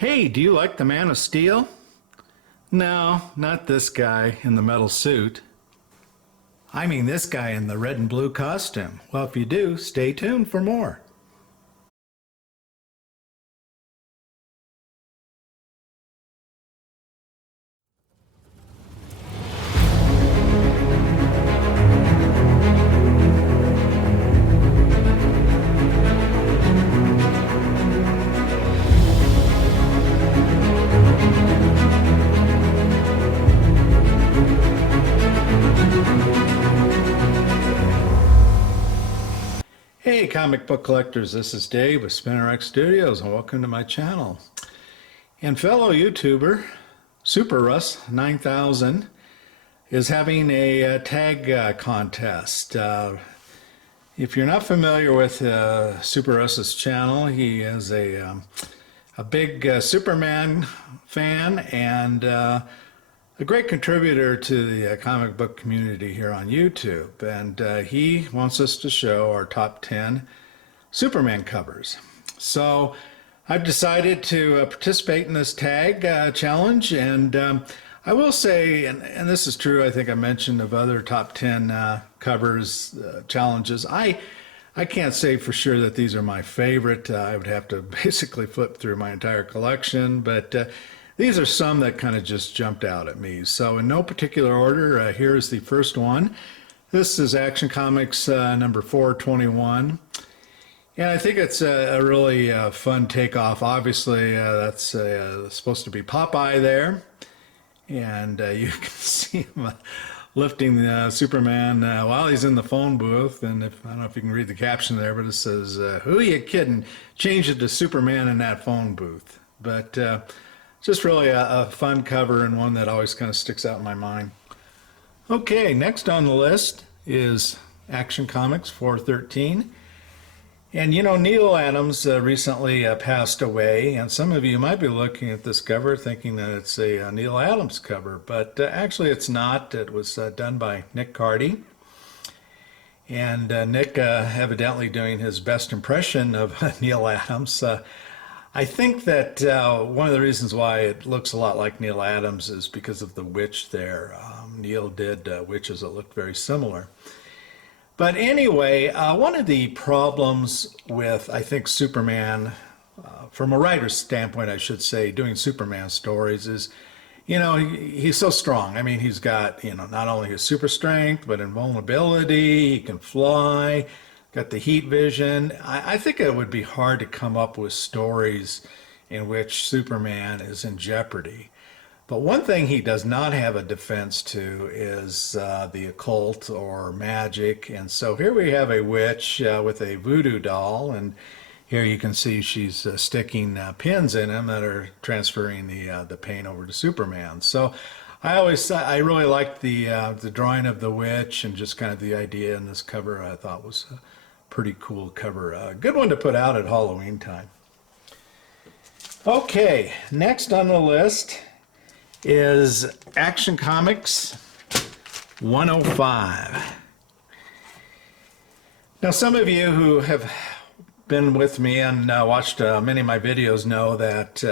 Hey, do you like the Man of Steel? No, not this guy in the metal suit. I mean this guy in the red and blue costume. Well, if you do, stay tuned for more. Hey, comic book collectors, this is Dave with SuperRus Studios, and welcome to my channel. And fellow YouTuber, SuperRus 9000, is having a tag contest. If you're not familiar with SuperRus's channel, he is a big Superman fan and a great contributor to the comic book community here on YouTube, and he wants us to show our top 10 Superman covers. So I've decided to participate in this tag challenge, and I will say, and this is true, I think I mentioned of other top 10 covers challenges, I can't say for sure that these are my favorite. I would have to basically flip through my entire collection, but these are some that kind of just jumped out at me. So in no particular order, here's the first one. This is Action Comics number 421. And I think it's a really fun takeoff. Obviously, that's supposed to be Popeye there. And you can see him lifting Superman while he's in the phone booth. And I don't know if you can read the caption there, but it says, "Who are you kidding? Change it to Superman in that phone booth." But just really a fun cover and one that always kind of sticks out in my mind. Okay, next on the list is Action Comics 413. And you know, Neil Adams recently passed away, and some of you might be looking at this cover thinking that it's a Neil Adams cover, but actually it's not. It was done by Nick Cardy. And Nick evidently doing his best impression of Neil Adams. I think that one of the reasons why it looks a lot like Neil Adams is because of the witch there. Neil did witches that looked very similar. But anyway, one of the problems with, I think, Superman, from a writer's standpoint, I should say, doing Superman stories is, you know, he's so strong. I mean, he's got, you know, not only his super strength, but invulnerability, he can fly, got the heat vision. I think it would be hard to come up with stories in which Superman is in jeopardy. But one thing he does not have a defense to is the occult or magic. And so here we have a witch with a voodoo doll, and here you can see she's sticking pins in him that are transferring the pain over to Superman. So I really liked the drawing of the witch, and just kind of the idea in this cover I thought was pretty cool cover. Good one to put out at Halloween time. Okay, next on the list is Action Comics 105. Now, some of you who have been with me and watched many of my videos know that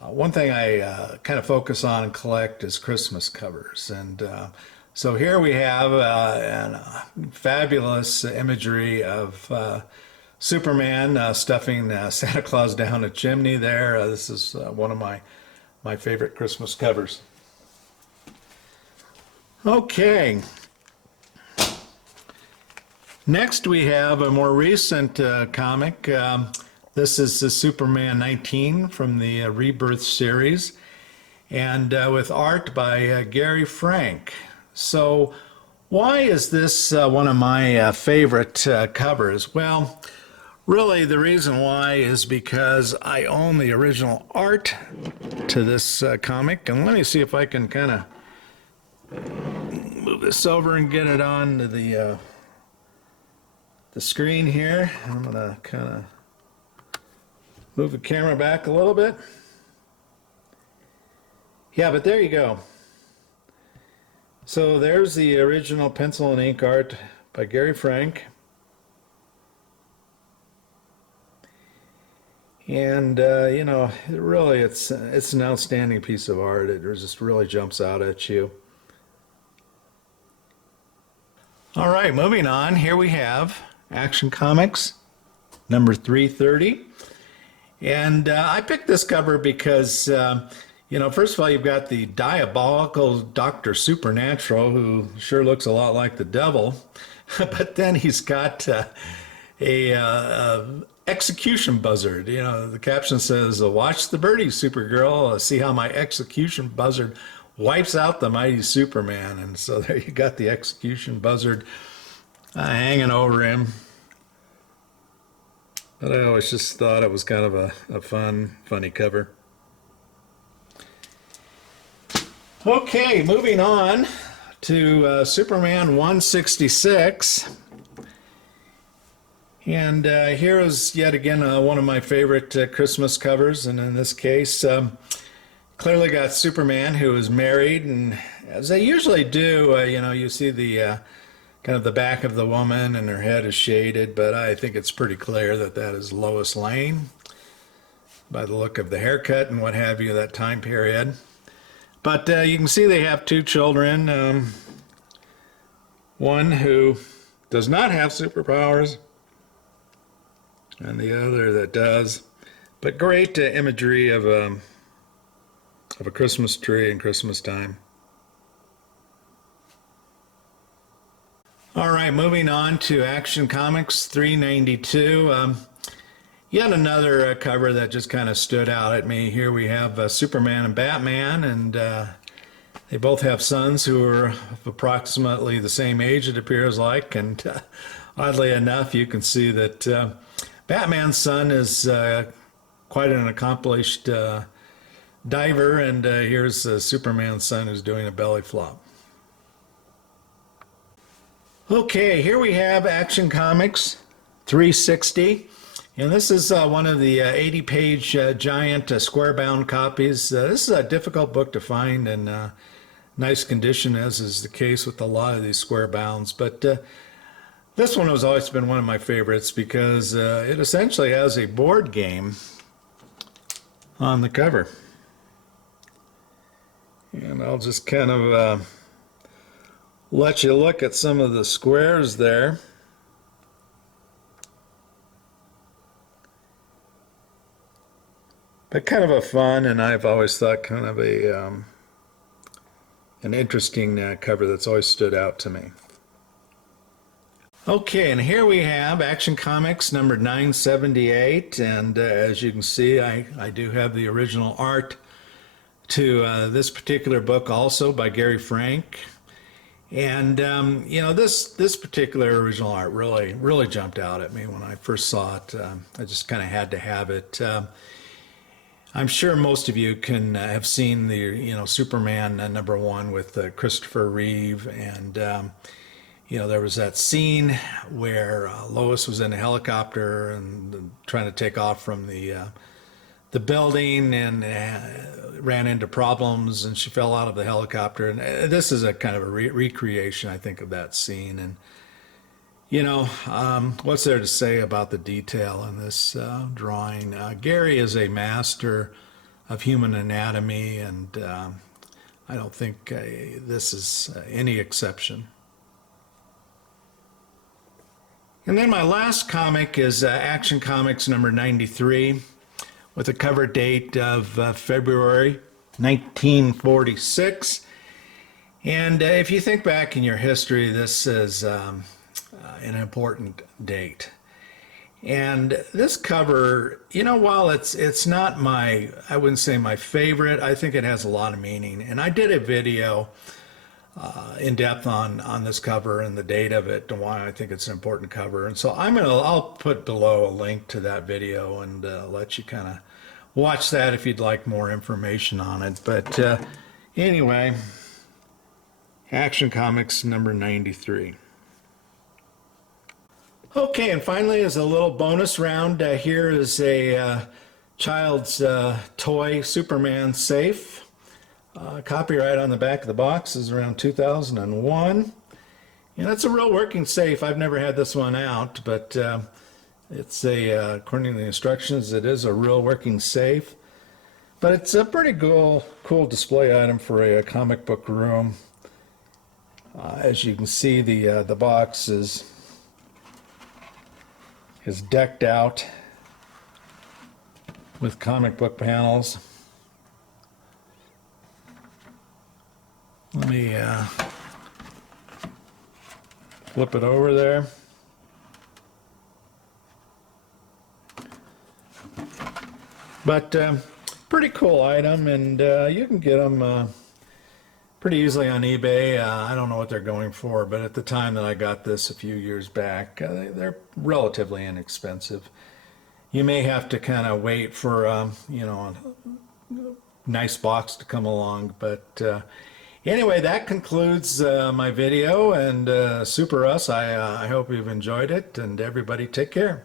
one thing I kind of focus on and collect is Christmas covers. And so here we have fabulous imagery of Superman stuffing Santa Claus down a chimney there. This is one of my favorite Christmas covers. Okay. Next we have a more recent comic. This is the Superman 19 from the Rebirth series, and with art by Gary Frank. So why is this one of my favorite covers? Well, really the reason why is because I own the original art to this comic, and let me see if I can kind of move this over and get it on to the screen here. I'm gonna kind of move the camera back a little bit. Yeah, but there you go. So there's the original pencil and ink art by Gary Frank. And you know, really, it's an outstanding piece of art. It just really jumps out at you. All right, moving on. Here we have Action Comics number 330. And I picked this cover because, you know, first of all, you've got the diabolical Dr. Supernatural, who sure looks a lot like the devil. But then he's got a execution buzzard. You know, the caption says, "Watch the birdies, Supergirl. See how my execution buzzard wipes out the mighty Superman." And so there you got the execution buzzard hanging over him. But I always just thought it was kind of a funny cover. Okay, moving on to Superman 166. And here is yet again one of my favorite Christmas covers. And in this case, clearly got Superman, who is married. And as they usually do, you know, you see the kind of the back of the woman and her head is shaded, but I think it's pretty clear that that is Lois Lane by the look of the haircut and what have you, that time period. But you can see they have two children, one who does not have superpowers and the other that does. But great imagery of a Christmas tree and Christmas time. All right, moving on to Action Comics 392. Yet another cover that just kind of stood out at me. Here we have Superman and Batman, and they both have sons who are of approximately the same age, it appears like. And oddly enough, you can see that Batman's son is quite an accomplished diver, and here's Superman's son who's doing a belly flop. Okay, here we have Action Comics 360, and this is one of the 80-page giant square-bound copies. This is a difficult book to find in nice condition, as is the case with a lot of these square bounds, but this one has always been one of my favorites because it essentially has a board game on the cover. And I'll just kind of let you look at some of the squares there. But kind of a fun, and I've always thought kind of an interesting cover that's always stood out to me. Okay, and here we have Action Comics number 978, and as you can see, I do have the original art to this particular book also by Gary Frank. And you know, this particular original art really jumped out at me when I first saw it. I just kind of had to have it. I'm sure most of you can have seen the Superman number 1 with Christopher Reeve, and you know, there was that scene where Lois was in a helicopter and trying to take off from the building and ran into problems, and she fell out of the helicopter. And this is a kind of a recreation, I think, of that scene. And you know, what's there to say about the detail in this drawing? Gary is a master of human anatomy, and I don't think this is any exception. And then my last comic is Action Comics number 93. With a cover date of February 1946. And if you think back in your history, this is an important date. And this cover, you know, while it's not I wouldn't say my favorite, I think it has a lot of meaning. And I did a video in depth on this cover and the date of it and why I think it's an important cover. And so I'll put below a link to that video and let you kind of watch that if you'd like more information on it. But anyway, Action Comics number 93. Okay, and finally, as a little bonus round, here is a child's toy Superman safe. Copyright on the back of the box is around 2001. And it's a real working safe. I've never had this one out, but It's according to the instructions, it is a real working safe, but it's a pretty cool display item for a comic book room. As you can see, the box is decked out with comic book panels. Let me flip it over there. But pretty cool item, and you can get them pretty easily on eBay. I don't know what they're going for, but at the time that I got this a few years back, they're relatively inexpensive. You may have to kind of wait for a nice box to come along, but anyway, that concludes my video, and SuperRus. I hope you've enjoyed it, and everybody take care.